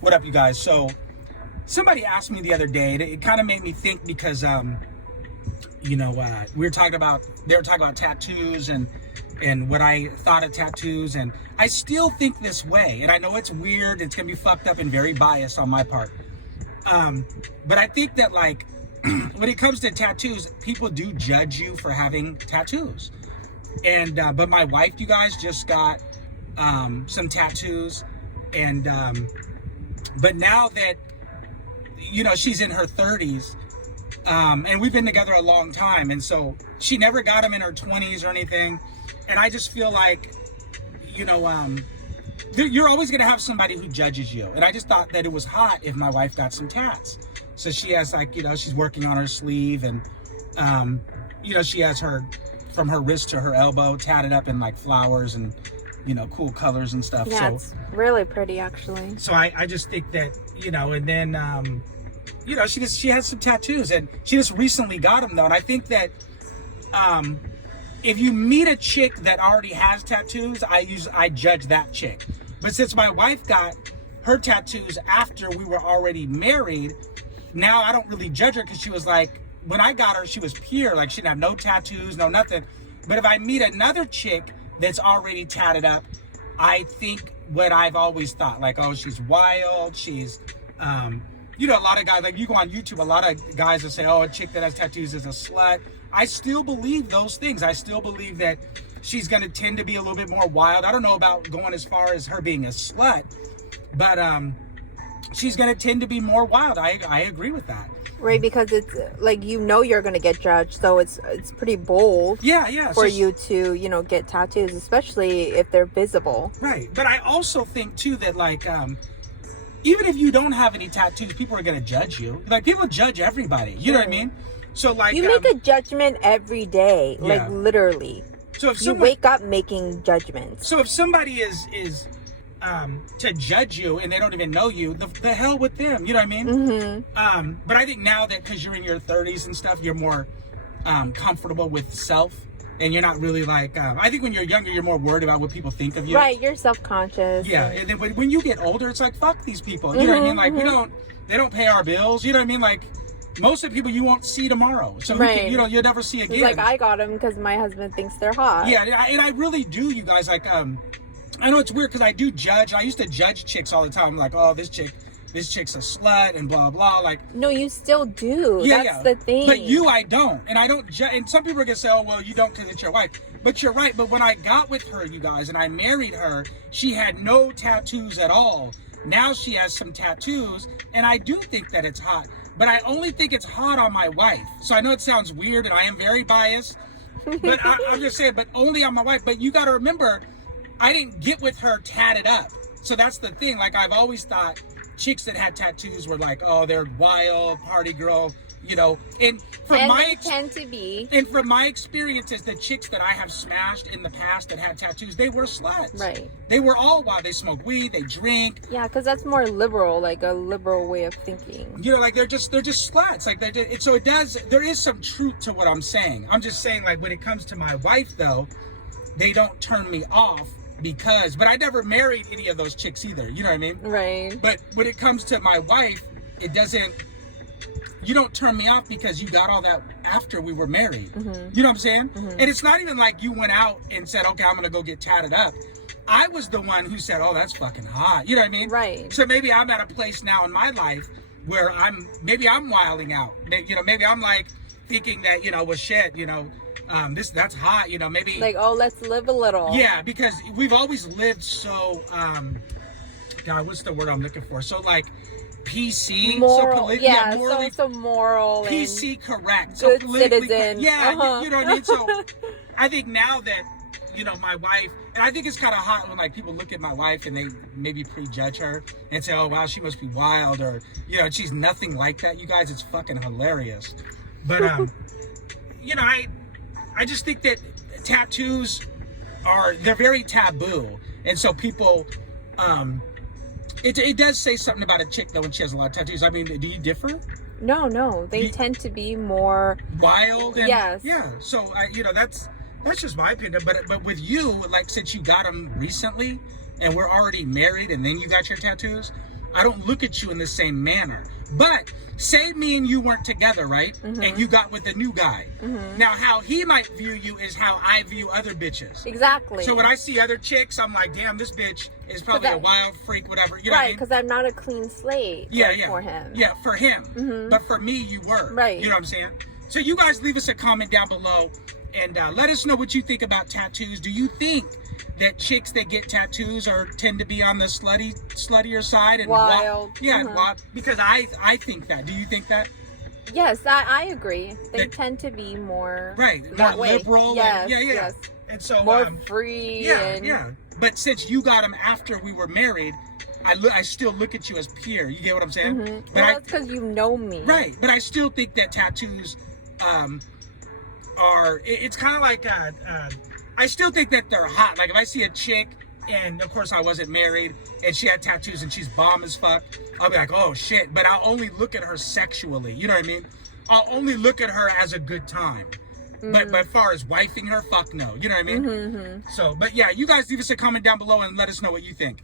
What up, you guys? So somebody asked me the other day, it kind of made me think because, we were talking about, they were talking about tattoos and what I thought of tattoos. And I still think this way. And I know it's weird. It's going to be fucked up and very biased on my part. But I think that, like, when it comes to tattoos, people do judge you for having tattoos. And, but my wife, you guys, just got, some tattoos. And, but now that, she's in her 30s, and we've been together a long time. And so she never got them in her 20s or anything. And I just feel like, you're always going to have somebody who judges you. And I just thought that it was hot if my wife got some tats. So she has, like, she's working on her sleeve, and, she has her, from her wrist to her elbow, tatted up in, like, flowers and, cool colors and stuff. Yeah, so it's really pretty, actually. So I just think that, and then, she has some tattoos, and she just recently got them, though. And I think that, if you meet a chick that already has tattoos, I judge that chick. But since my wife got her tattoos after we were already married, now I don't really judge her, because she was like, when I got her, she was pure. Like, she didn't have no tattoos, no nothing. But if I meet another chick that's already tatted up, I think what I've always thought, like, oh, she's wild, she's, a lot of guys, like, you go on YouTube, a lot of guys will say, oh, a chick that has tattoos is a slut. I still believe those things. I still believe that she's going to tend to be a little bit more wild. I don't know about going as far as her being a slut, but she's going to tend to be more wild. I agree with that. Right, because it's like, you're going to get judged, so it's pretty bold. Yeah. For you to, get tattoos, especially if they're visible. Right, but I also think too that, like, even if you don't have any tattoos, people are going to judge you. Like, people judge everybody. You know what I mean? So, like, you make a judgment every day, like, literally. So if you wake up making judgments. So if somebody is to judge you and they don't even know you, the hell with them. You know what I mean? Mm-hmm. But I think now that, because you're in your 30s and stuff, you're more comfortable with self, and you're not really like, I think when you're younger, you're more worried about what people think of you. Right, you're self-conscious. Yeah, and then when you get older, it's like, fuck these people. You know what I mean? Like, they don't pay our bills. You know what I mean? Like, most of the people you won't see tomorrow. So, you'll never see again. It's like, I got them because my husband thinks they're hot. Yeah, and I really do, you guys. Like, I know it's weird because I do judge. I used to judge chicks all the time. I'm like, oh, this chick's a slut and blah, blah. Like, no, you still do. That's the thing. But I don't. And I don't judge. And some people are going to say, oh, well, you don't because it's your wife. But you're right. But when I got with her, you guys, and I married her, she had no tattoos at all. Now she has some tattoos. And I do think that it's hot. But I only think it's hot on my wife. So I know it sounds weird, and I am very biased. But I'm just saying, but only on my wife. But you got to remember, I didn't get with her tatted up. So that's the thing. Like, I've always thought chicks that had tattoos were like, oh, they're wild, party girl, And from my experiences, the chicks that I have smashed in the past that had tattoos, they were sluts. Right. They were all wild. They smoke weed, they drink. Yeah, because that's more liberal, like a liberal way of thinking. Like, they're just sluts. Like, there is some truth to what I'm saying. I'm just saying, like, when it comes to my wife, though, they don't turn me off. But I never married any of those chicks either. You know what I mean? Right. But when it comes to my wife, you don't turn me off because you got all that after we were married. Mm-hmm. You know what I'm saying? Mm-hmm. And it's not even like you went out and said, okay, I'm going to go get tatted up. I was the one who said, oh, that's fucking hot. You know what I mean? Right. So maybe I'm at a place now in my life where I'm wilding out. Maybe I'm like thinking that, well, shit, that's hot, maybe like, oh, let's live a little. Yeah, because we've always lived so God, what's the word I'm looking for? So, like, PC, moral, morally, so moral, PC, correct, good so politically citizen. Yeah, you know what I mean. So I think now that my wife, and I think it's kind of hot when, like, people look at my wife and they maybe prejudge her and say, oh wow, she must be wild, or she's nothing like that. You guys, it's fucking hilarious. But I just think that tattoos they're very taboo. And so people, it does say something about a chick, though, when she has a lot of tattoos. I mean, do you differ? No. They tend to be more wild. And, yes. Yeah. So, that's just my opinion. But with you, like, since you got them recently and we're already married and then you got your tattoos, I don't look at you in the same manner. But say me and you weren't together, right? And you got with a new guy. Now, how he might view you is how I view other bitches. Exactly. So when I see other chicks, I'm like, damn, this bitch is probably a wild freak, whatever. You know what I mean? Because I'm not a clean slate for him. Yeah, for him. But for me, you were. Right. You know what I'm saying? So you guys leave us a comment down below and let us know what you think about tattoos. Do you think that chicks that get tattoos tend to be on the sluttier side and wild? Wild, because I think that. Do you think that? Yes, I agree. They tend to be more more liberal. Yes, yes. And so more free. Yeah. But since you got them after we were married, I still look at you as pure. You get what I'm saying? But well, that's because you know me. Right. But I still think that tattoos it's kind of like I still think that they're hot. Like if I see a chick, and of course I wasn't married, and she had tattoos and she's bomb as fuck, I'll be like, oh shit. But I'll only look at her sexually. You know what I mean? I'll only look at her as a good time. But as far as wifing her, fuck no. You know what I mean? So, but yeah, you guys leave us a comment down below and let us know what you think.